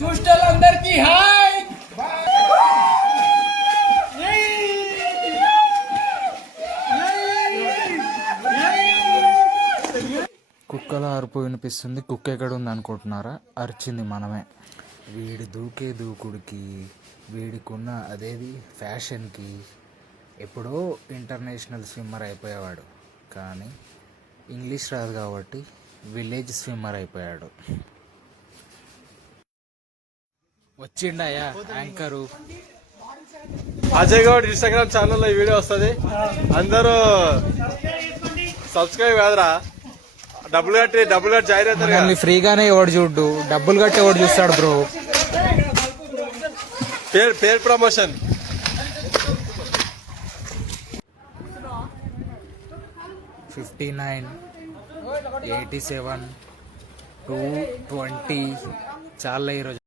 చూస్టలందరికీ hi. కుక్కల అరుపు వినిపిస్తుంది. కుక్క ఎక్కడ ఉంది అనుకుంటున్నారా? అరిచింది మనమే. వీడి దూకే దూకుడికి, వీడికున్న అదేది ఫ్యాషన్కి ఎప్పుడో ఇంటర్నేషనల్ స్విమ్మర్ అయిపోయేవాడు. కానీ ఇంగ్లీష్ రాదు కాబట్టి విలేజ్ స్విమ్మర్ అయిపోయాడు. వచ్చిండయా యాంకరు అజయ్ గౌడ్ ఇన్స్టాగ్రామ్ ఛానల్లో ఈ వీడియో వస్తుంది. అందరూ సబ్స్క్రైబ్ కాదురా, డబ్బులు కట్టి జాయిన్ అవుతారు. మనల్ని ఫ్రీగానే ఎవడు చూడ్డు, డబ్బులు కట్టి ఎవడు చూస్తాడు బ్రో. పేరు ప్రమోషన్. $59, $87, $220 చాలా ఈరోజు.